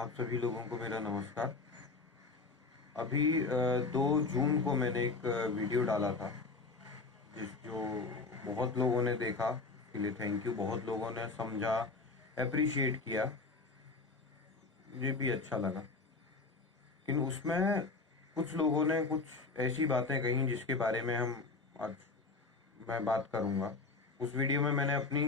आप सभी लोगों को मेरा नमस्कार। अभी 2 जून को मैंने एक वीडियो डाला था जो बहुत लोगों ने देखा। इसके लिए थैंक यू। बहुत लोगों ने समझा, अप्रिशिएट किया, मुझे भी अच्छा लगा। लेकिन उसमें कुछ लोगों ने कुछ ऐसी बातें कही जिसके बारे में आज मैं बात करूँगा। उस वीडियो में मैंने अपनी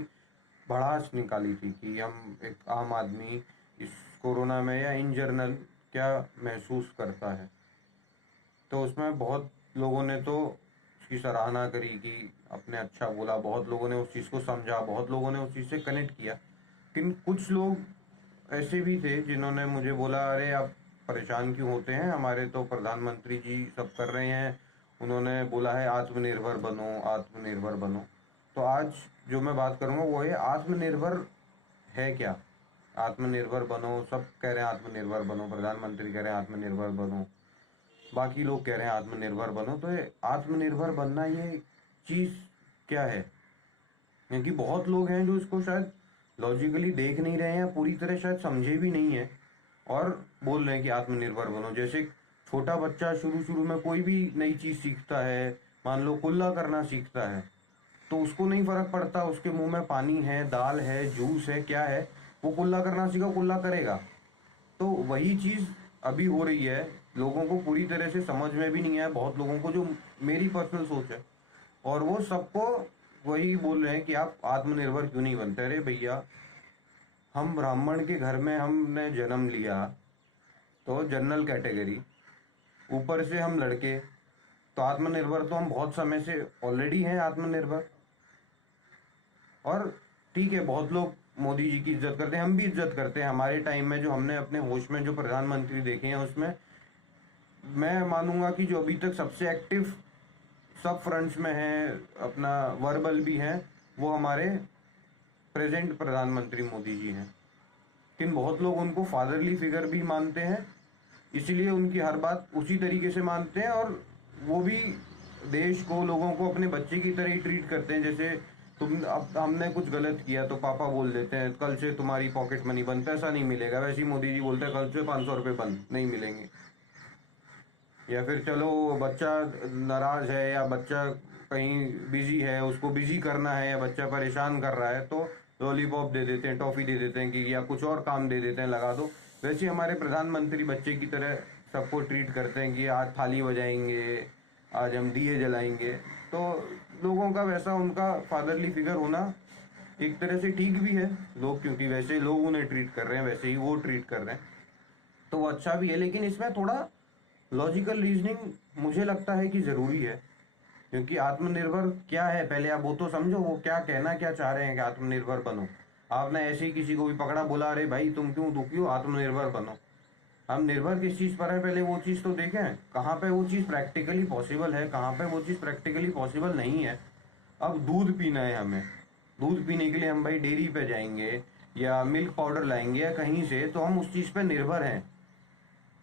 भड़ास निकाली थी कि हम एक आम आदमी इस कोरोना में या इन जनरल क्या महसूस करता है। तो उसमें बहुत लोगों ने तो उसकी सराहना करी कि आपने अच्छा बोला, बहुत लोगों ने उस चीज़ को समझा, बहुत लोगों ने उस चीज़ से कनेक्ट किया। लेकिन कुछ लोग ऐसे भी थे जिन्होंने मुझे बोला, अरे आप परेशान क्यों होते हैं, हमारे तो प्रधानमंत्री जी सब कर रहे हैं, उन्होंने बोला है आत्मनिर्भर बनो, आत्मनिर्भर बनो। तो आज जो मैं बात करूँगा वो है आत्मनिर्भर है क्या। आत्मनिर्भर बनो, सब कह रहे हैं आत्मनिर्भर बनो, प्रधानमंत्री कह रहे हैं आत्मनिर्भर बनो, बाकी लोग कह रहे हैं आत्मनिर्भर बनो। तो ये आत्मनिर्भर बनना ये चीज़ क्या है? क्योंकि बहुत लोग हैं जो इसको शायद लॉजिकली देख नहीं रहे हैं या पूरी तरह शायद समझे भी नहीं है और बोल रहे हैं कि आत्मनिर्भर बनो। जैसे एक छोटा बच्चा शुरू शुरू में कोई भी नई चीज़ सीखता है, मान लो कुल्ला करना सीखता है, तो उसको नहीं फर्क पड़ता उसके मुंह में पानी है, दाल है, जूस है, क्या है, वो कुल्ला करना सीखा, कुल्ला करेगा। तो वही चीज़ अभी हो रही है। लोगों को पूरी तरह से समझ में भी नहीं आया, बहुत लोगों को, जो मेरी पर्सनल सोच है, और वो सबको वही बोल रहे हैं कि आप आत्मनिर्भर क्यों नहीं बनते। अरे भैया, हम ब्राह्मण के घर में हमने जन्म लिया, तो जनरल कैटेगरी, ऊपर से हम लड़के, तो आत्मनिर्भर तो हम बहुत समय से ऑलरेडी हैं आत्मनिर्भर। और ठीक है, बहुत लोग मोदी जी की इज्जत करते हैं, हम भी इज्जत करते हैं। हमारे टाइम में जो हमने अपने होश में जो प्रधानमंत्री देखे हैं, उसमें मैं मानूंगा कि जो अभी तक सबसे एक्टिव सब फ्रंट्स में हैं, अपना वर्बल भी हैं, वो हमारे प्रेजेंट प्रधानमंत्री मोदी जी हैं। लेकिन बहुत लोग उनको फादरली फिगर भी मानते हैं, इसीलिए उनकी हर बात उसी तरीके से मानते हैं, और वो भी देश को, लोगों को अपने बच्चे की तरह ही ट्रीट करते हैं। जैसे तुम, अब हमने कुछ गलत किया तो पापा बोल देते हैं कल से तुम्हारी पॉकेट मनी बंद, पैसा नहीं मिलेगा। वैसे ही मोदी जी बोलते हैं कल से 500 रुपये बंद, नहीं मिलेंगे। या फिर चलो बच्चा नाराज है या बच्चा कहीं बिजी है, उसको बिजी करना है, या बच्चा परेशान कर रहा है, तो लॉलीपॉप दे देते हैं, टॉफी दे देते हैं कि या कुछ और काम दे देते हैं, लगा दो। वैसे हमारे प्रधानमंत्री बच्चे की तरह सबको ट्रीट करते हैं कि आज थाली बजाएंगे, आज हम दिए जलाएंगे। तो लोगों का वैसा उनका फादरली फिगर होना एक तरह से ठीक भी है, लोग, क्योंकि वैसे लोग उन्हें ट्रीट कर रहे हैं वैसे ही वो ट्रीट कर रहे हैं, तो वो अच्छा भी है। लेकिन इसमें थोड़ा लॉजिकल रीजनिंग मुझे लगता है कि ज़रूरी है। क्योंकि आत्मनिर्भर क्या है, पहले आप वो तो समझो, वो क्या कहना क्या चाह रहे हैं कि आत्मनिर्भर बनो। आपने ऐसे ही किसी को भी पकड़ा, बोला अरे भाई तुम क्यों दुखी हो, आत्मनिर्भर बनो। हम निर्भर किस चीज़ पर है, पहले वो चीज़ तो देखें, कहाँ पे वो चीज़ प्रैक्टिकली पॉसिबल है, कहाँ पे वो चीज़ प्रैक्टिकली पॉसिबल नहीं है। अब दूध पीना है हमें, दूध पीने के लिए हम भाई डेयरी पे जाएंगे या मिल्क पाउडर लाएंगे या कहीं से, तो हम उस चीज़ पे निर्भर हैं,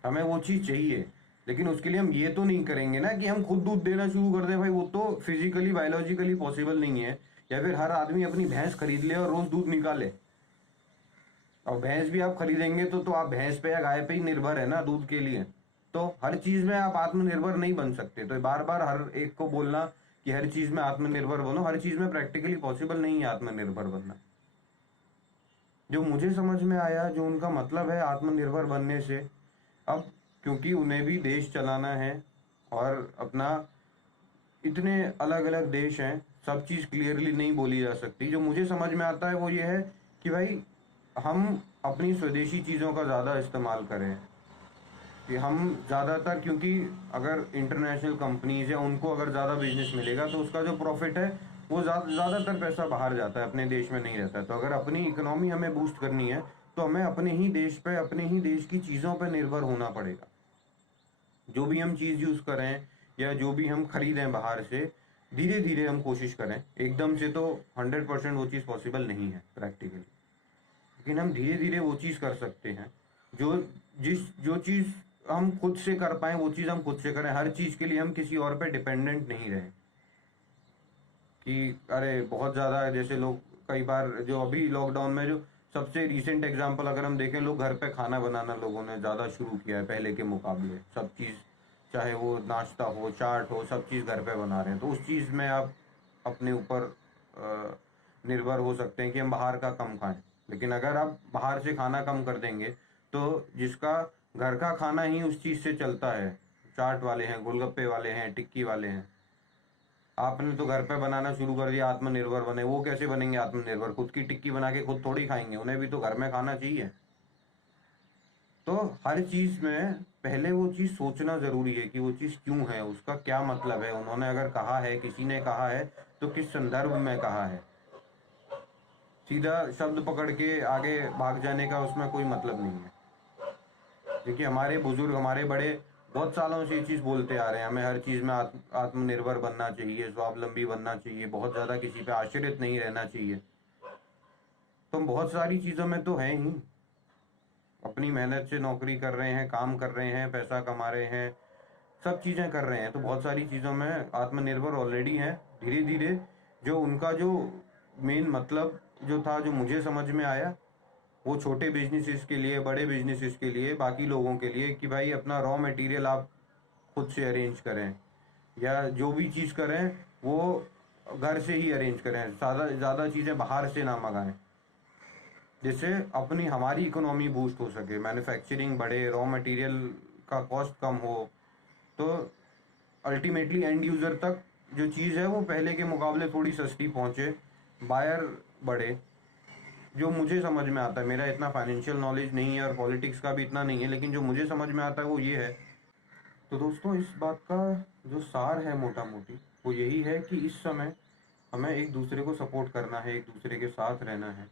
हमें वो चीज़ चाहिए। लेकिन उसके लिए हम ये तो नहीं करेंगे ना कि हम खुद दूध देना शुरू कर दें, भाई वो तो फिजिकली बायोलॉजिकली पॉसिबल नहीं है। या फिर हर आदमी अपनी भैंस खरीद ले और रोज दूध निकाले। और भैंस भी आप खरीदेंगे तो आप भैंस पे या गाय पे ही निर्भर है ना दूध के लिए। तो हर चीज में आप आत्मनिर्भर नहीं बन सकते। तो बार बार हर एक को बोलना कि हर चीज में आत्मनिर्भर बनो, हर चीज में प्रैक्टिकली पॉसिबल नहीं है आत्मनिर्भर बनना। जो मुझे समझ में आया, जो उनका मतलब है आत्मनिर्भर बनने से, अब क्योंकि उन्हें भी देश चलाना है और अपना, इतने अलग अलग देश हैं, सब चीज़ क्लियरली नहीं बोली जा सकती। जो मुझे समझ में आता है वो ये है कि भाई हम अपनी स्वदेशी चीज़ों का ज़्यादा इस्तेमाल करें, कि हम ज़्यादातर, क्योंकि अगर इंटरनेशनल कंपनीज है उनको अगर ज़्यादा बिजनेस मिलेगा तो उसका जो प्रॉफिट है वो ज़्यादातर पैसा बाहर जाता है, अपने देश में नहीं रहता है। तो अगर अपनी इकोनॉमी हमें बूस्ट करनी है तो हमें अपने ही देश पे, अपने ही देश की चीज़ों पे निर्भर होना पड़ेगा। जो भी हम चीज़ यूज़ करें या जो भी हम खरीदें बाहर से, धीरे धीरे हम कोशिश करें। एकदम से तो 100% वो चीज़ पॉसिबल नहीं है प्रैक्टिकली, लेकिन हम धीरे धीरे वो चीज़ कर सकते हैं। जो जो चीज़ हम खुद से कर पाए वो चीज़ हम खुद से करें। हर चीज़ के लिए हम किसी और पे डिपेंडेंट नहीं रहें कि अरे बहुत ज़्यादा, जैसे लोग कई बार, जो अभी लॉकडाउन में जो सबसे रिसेंट एग्जांपल अगर हम देखें, लोग घर पे खाना बनाना लोगों ने ज़्यादा शुरू किया है पहले के मुकाबले। सब चीज़, चाहे वो नाश्ता हो, चाट हो, सब चीज़ घर पे बना रहे हैं। तो उस चीज़ में आप अपने ऊपर निर्भर हो सकते हैं कि हम बाहर का कम खाएं। लेकिन अगर आप बाहर से खाना कम कर देंगे, तो जिसका घर का खाना ही उस चीज़ से चलता है, चाट वाले हैं, गोलगप्पे वाले हैं, टिक्की वाले हैं, आपने तो घर पे बनाना शुरू कर दिया, आत्मनिर्भर बने। वो कैसे बनेंगे आत्मनिर्भर? खुद की टिक्की बना के खुद थोड़ी खाएंगे, उन्हें भी तो घर में खाना चाहिए। तो हर चीज में पहले वो चीज सोचना जरूरी है कि वो चीज क्यों है, उसका क्या मतलब है। उन्होंने अगर कहा है, किसी ने कहा है, तो किस संदर्भ में कहा है। सीधा शब्द पकड़ के आगे भाग जाने का उसमें कोई मतलब नहीं है। देखिए, हमारे बुजुर्ग, हमारे बड़े बहुत सालों से ये चीज बोलते आ रहे हैं, हमें हर चीज में आत्मनिर्भर बनना चाहिए, स्वावलंबी बनना चाहिए, बहुत ज्यादा किसी पे आश्रित नहीं रहना चाहिए। तो हम बहुत सारी चीजों में तो हैं ही, अपनी मेहनत से नौकरी कर रहे हैं, काम कर रहे हैं, पैसा कमा रहे हैं, सब चीजें कर रहे हैं। तो बहुत सारी चीजों में आत्मनिर्भर ऑलरेडी हैं। धीरे धीरे जो उनका जो मेन मतलब जो था, जो मुझे समझ में आया, वो छोटे बिजनेसेस के लिए, बड़े बिजनेसेस के लिए, बाकी लोगों के लिए, कि भाई अपना रॉ मटेरियल आप खुद से अरेंज करें, या जो भी चीज़ करें वो घर से ही अरेंज करें, ज़्यादा ज़्यादा चीज़ें बाहर से ना मंगाएं, जिससे अपनी हमारी इकोनॉमी बूस्ट हो सके, मैन्युफैक्चरिंग बढ़े, रॉ मटेरियल का कॉस्ट कम हो। तो अल्टीमेटली एंड यूज़र तक जो चीज़ है वो पहले के मुकाबले थोड़ी सस्ती पहुंचे, बायर बढ़े। जो मुझे समझ में आता है, मेरा इतना फाइनेंशियल नॉलेज नहीं है और पॉलिटिक्स का भी इतना नहीं है, लेकिन जो मुझे समझ में आता है वो ये है। तो दोस्तों, इस बात का जो सार है मोटा मोटी, वो यही है कि इस समय हमें एक दूसरे को सपोर्ट करना है, एक दूसरे के साथ रहना है,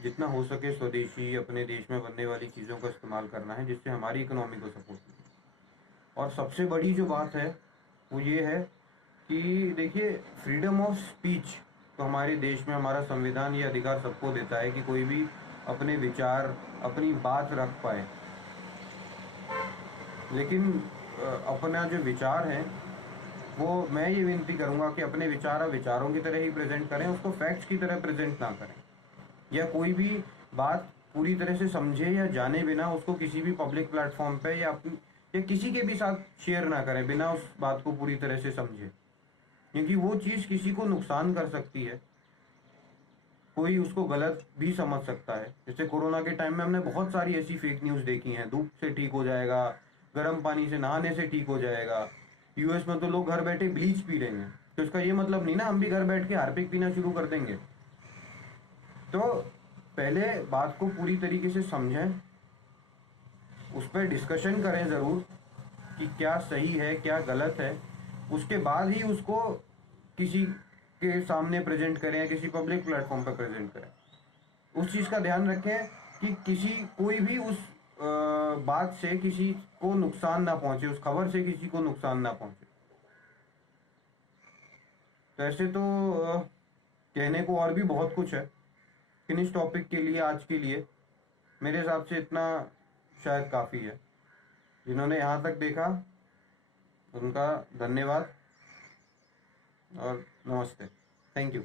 जितना हो सके स्वदेशी अपने देश में बनने वाली चीज़ों का इस्तेमाल करना है, जिससे हमारी इकोनॉमी को सपोर्ट मिले। और सबसे बड़ी जो बात है वो ये है कि देखिए, फ्रीडम ऑफ स्पीच तो हमारे देश में हमारा संविधान ये अधिकार सबको देता है कि कोई भी अपने विचार, अपनी बात रख पाए। लेकिन अपना जो विचार है, वो मैं ये विनती करूंगा कि अपने विचार विचारों की तरह ही प्रेजेंट करें, उसको फैक्ट्स की तरह प्रेजेंट ना करें, या कोई भी बात पूरी तरह से समझे या जाने बिना उसको किसी भी पब्लिक प्लेटफॉर्म पे या अपनी या किसी के भी साथ शेयर ना करें बिना उस बात को पूरी तरह से समझे, क्योंकि वो चीज़ किसी को नुकसान कर सकती है, कोई उसको गलत भी समझ सकता है। जैसे कोरोना के टाइम में हमने बहुत सारी ऐसी फेक न्यूज़ देखी हैं, धूप से ठीक हो जाएगा, गर्म पानी से नहाने से ठीक हो जाएगा। यूएस में तो लोग घर बैठे ब्लीच पी रहे हैं, तो इसका ये मतलब नहीं ना हम भी घर बैठ के हार्पिक पीना शुरू कर देंगे। तो पहले बात को पूरी तरीके से समझें, उस पर डिस्कशन करें ज़रूर कि क्या सही है, क्या गलत है, उसके बाद ही उसको किसी के सामने प्रेजेंट करें या किसी पब्लिक प्लेटफॉर्म पर प्रेजेंट करें। उस चीज़ का ध्यान रखें कि कोई भी उस बात से किसी को नुकसान ना पहुंचे, उस खबर से किसी को नुकसान ना पहुंचे। तो ऐसे तो कहने को और भी बहुत कुछ है, लेकिन इस टॉपिक के लिए, आज के लिए मेरे हिसाब से इतना शायद काफ़ी है। जिन्होंने यहाँ तक देखा उनका धन्यवाद और नमस्ते। Thank you.